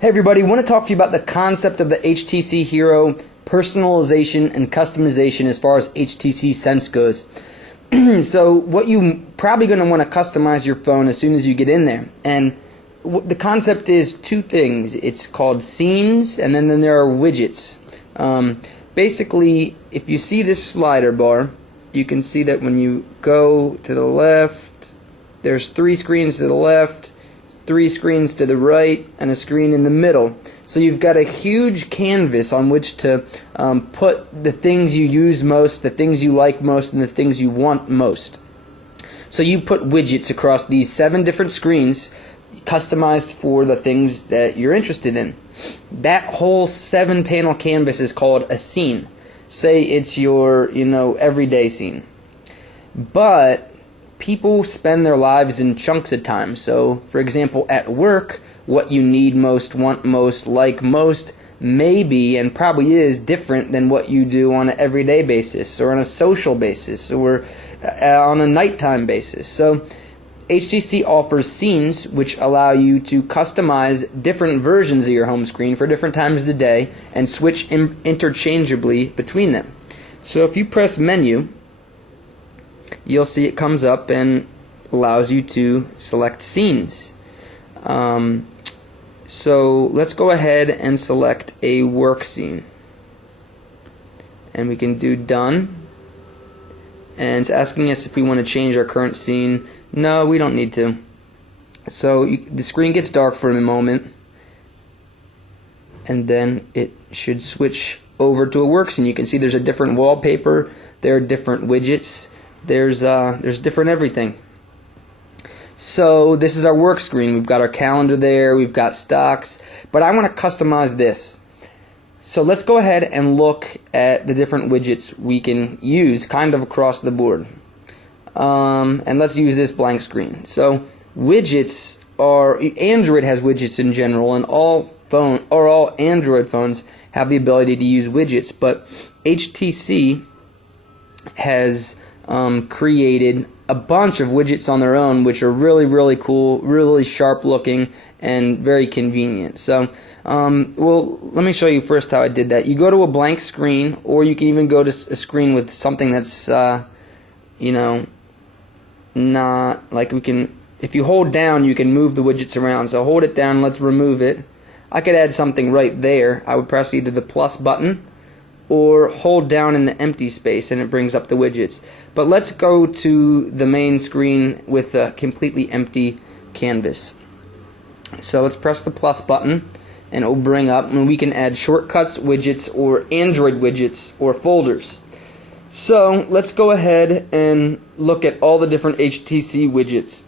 Hey everybody, I want to talk to you about the concept of the HTC Hero personalization and customization as far as HTC Sense goes. So what you probably going to want to customize your phone as soon as you get in there. And the concept is two things. It's called scenes, and then there are widgets. Basically, if you see this slider bar, you can see that when you go to the left, there's 3 screens to the left, 3 screens to the right, and a screen in the middle. So you've got a huge canvas on which to put the things you use most, the things you like most, and the things you want most. So you put widgets across these 7 different screens, customized for the things that you're interested in. That whole 7-panel canvas is called a scene. Say it's your, everyday scene. But people spend their lives in chunks of time. So, for example, at work, what you need most, want most, like most, may be and probably is different than what you do on an everyday basis, or on a social basis, or on a nighttime basis. So, HTC offers scenes which allow you to customize different versions of your home screen for different times of the day and switch interchangeably between them. So if you press menu, you'll see it comes up and allows you to select scenes. So let's go ahead and select a work scene, and we can do done, and it's asking us if we want to change our current scene. No, we don't need to. So the screen gets dark for a moment, and then it should switch over to a work scene. You can see there's a different wallpaper, there are different widgets, there's different everything. So this is our work screen. We've got our calendar there, we've got stocks, but I want to customize this. So let's go ahead and look at the different widgets we can use kind of across the board. And let's use this blank screen. So widgets are, Android has widgets in general, and all Android phones have the ability to use widgets, but HTC has created a bunch of widgets on their own, which are really cool, really sharp looking, and very convenient. So well, let me show you first how I did that. You go to a blank screen, or you can even go to a screen with something that's not like, we can, if you hold down, you can move the widgets around. So hold it down, let's remove it. I could add something right there. I would press either the plus button or hold down in the empty space, and it brings up the widgets. But let's go to the main screen with a completely empty canvas. So let's press the plus button, and it will bring up, and we can add shortcuts, widgets, or Android widgets, or folders. So let's go ahead and look at all the different HTC widgets.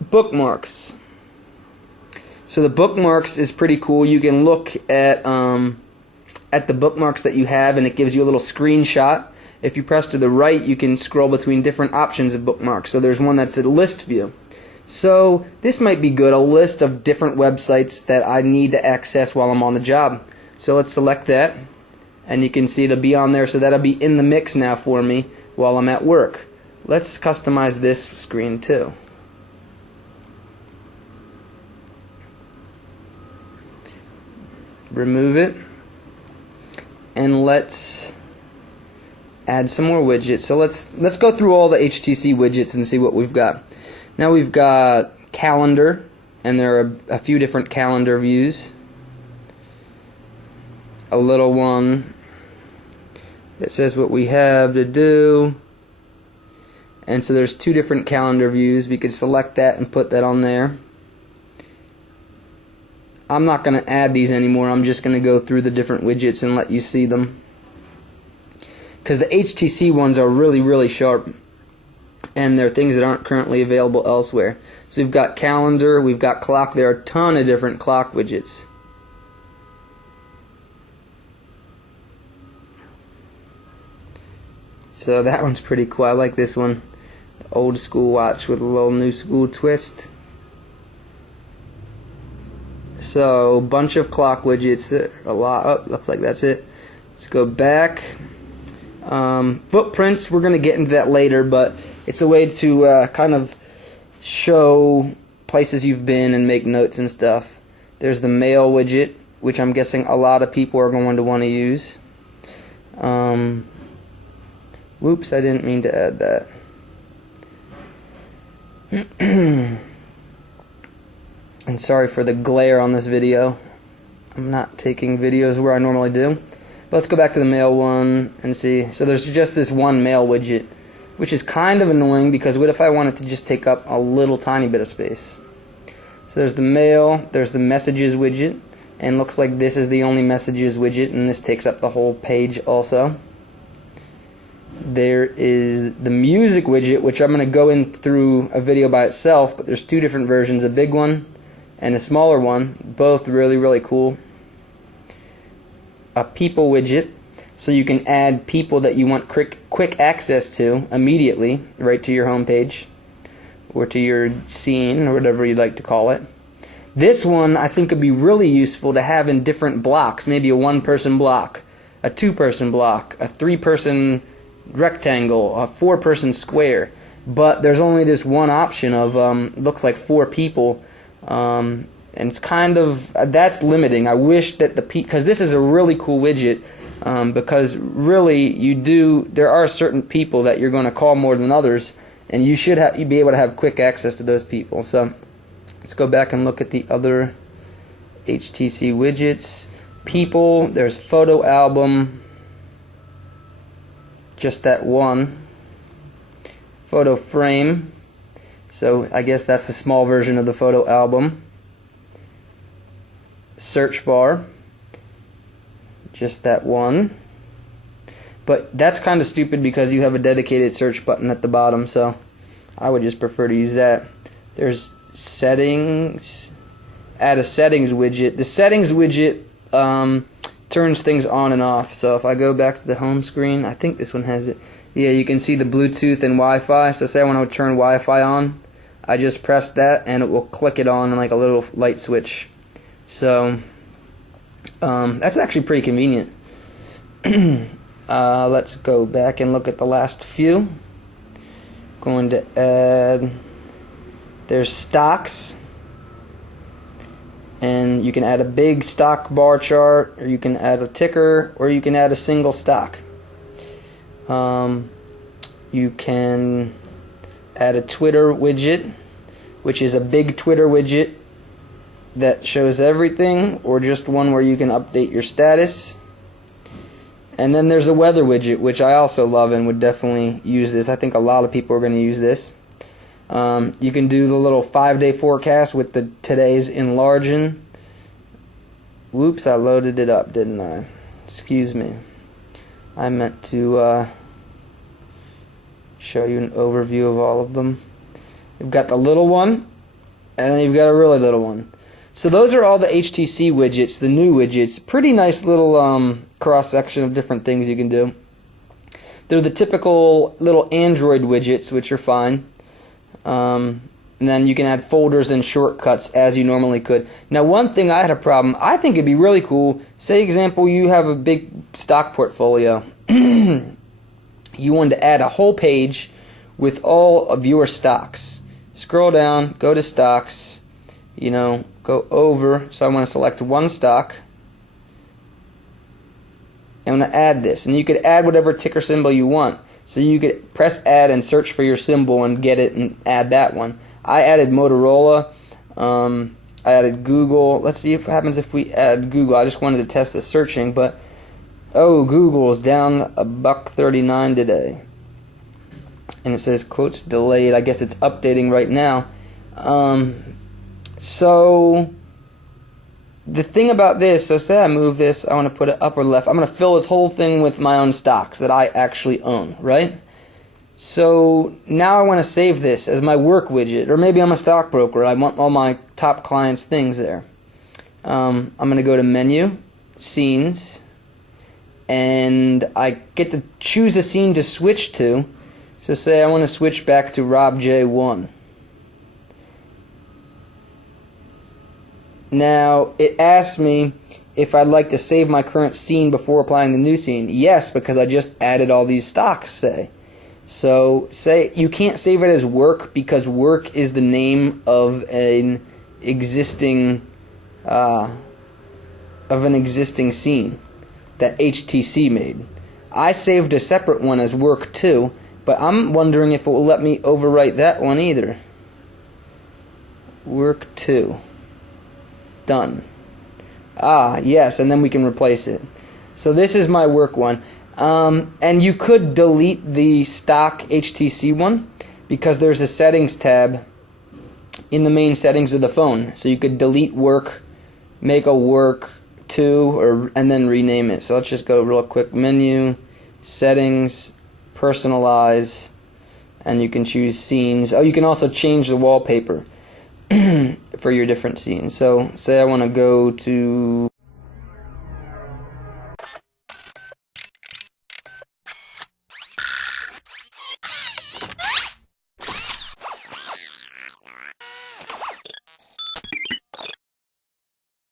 Bookmarks. So the bookmarks is pretty cool. You can look at the bookmarks that you have, and it gives you a little screenshot. If you press to the right, you can scroll between different options of bookmarks. So there's one that's a list view. So this might be good, a list of different websites that I need to access while I'm on the job. So let's select that, and you can see it'll be on there, so that'll be in the mix now for me while I'm at work. Let's customize this screen too. Remove it, and let's add some more widgets. So let's go through all the HTC widgets and see what we've got. Now we've got calendar, and there are a few different calendar views. A little one that says what we have to do, and so there's 2 different calendar views. We could select that and put that on there. I'm not going to add these anymore. I'm just going to go through the different widgets and let you see them, because the HTC ones are really sharp, and they're things that aren't currently available elsewhere. So we've got calendar, we've got clock. There are a ton of different clock widgets. So that one's pretty cool. I like this one. The old school watch with a little new school twist. So bunch of clock widgets. A lot. Oh, looks like that's it. Let's go back. Footprints, we're going to get into that later, but it's a way to kind of show places you've been and make notes and stuff. There's the mail widget, which I'm guessing a lot of people are going to want to use. Whoops, I didn't mean to add that. And sorry for the glare on this video. I'm not taking videos where I normally do. But let's go back to the mail one and see. So there's just this one mail widget, which is kind of annoying because what if I wanted to just take up a little tiny bit of space? So there's the mail, there's the messages widget, and looks like this is the only messages widget, and this takes up the whole page also. There is the music widget, which I'm going to go in through a video by itself, but there's two different versions, a big one and a smaller one, both really cool. A people widget, so you can add people that you want quick access to immediately right to your home page or to your scene or whatever you'd like to call it. This one I think would be really useful to have in different blocks, maybe a one-person block, a two-person block, a three-person rectangle, a four-person square, but there's only this one option of looks like 4 people, and it's kind of that's limiting. I wish that because this is a really cool widget, because really there are certain people that you're going to call more than others, and you'd be able to have quick access to those people. So let's go back and look at the other HTC widgets. People, there's photo album, just that one. Photo frame, so I guess that's the small version of the photo album. Search bar, just that one. But that's kind of stupid because you have a dedicated search button at the bottom, so I would just prefer to use that. There's settings, add a settings widget. The settings widget turns things on and off. So if I go back to the home screen, I think this one has it. Yeah, you can see the Bluetooth and Wi-Fi. So say I want to turn Wi-Fi on, I just press that and it will click it on like a little light switch. So that's actually pretty convenient. Let's go back and look at the last few. Going to add, there's stocks, and you can add a big stock bar chart, or you can add a ticker, or you can add a single stock. You can add a Twitter widget, which is a big Twitter widget that shows everything, or just one where you can update your status. And then there's a weather widget, which I also love and would definitely use this. I think a lot of people are going to use this. You can do the little 5-day forecast with the today's enlarging. Whoops, I loaded it up, didn't I? Excuse me. I meant to show you an overview of all of them. You've got the little one, and then you've got a really little one. So those are all the HTC widgets, the new widgets. Pretty nice little cross-section of different things you can do. They're the typical little Android widgets, which are fine. And then you can add folders and shortcuts as you normally could. Now, one thing I had a problem, I think it'd be really cool. Say, example, you have a big stock portfolio. You wanted to add a whole page with all of your stocks. Scroll down, go to stocks, go over. So I want to select one stock. I'm going to add this, and you could add whatever ticker symbol you want. So you could press add and search for your symbol and get it and add that one. I added Motorola. I added Google. Let's see what happens if we add Google. I just wanted to test the searching, but oh, Google is down $1.39 today, and it says quotes delayed. I guess it's updating right now. So the thing about this, so say I move this, I want to put it up or left. I'm going to fill this whole thing with my own stocks that I actually own, right? So now I want to save this as my work widget, or maybe I'm a stockbroker. I want all my top clients' things there. I'm going to go to Menu, Scenes, and I get to choose a scene to switch to. So say I want to switch back to Rob J1. Now, it asks me if I'd like to save my current scene before applying the new scene. Yes, because I just added all these stocks, say. So, say you can't save it as work because work is the name of an existing of an existing scene that HTC made. I saved a separate one as work 2, but I'm wondering if it will let me overwrite that one either. Work 2. Done. Ah, yes, and then we can replace it. So this is my work one. And you could delete the stock HTC one because there's a settings tab in the main settings of the phone. So you could delete work, make a work 2, and then rename it. So let's just go real quick. Menu, settings, personalize, and you can choose scenes. Oh, you can also change the wallpaper for your different scenes. So say I want to go to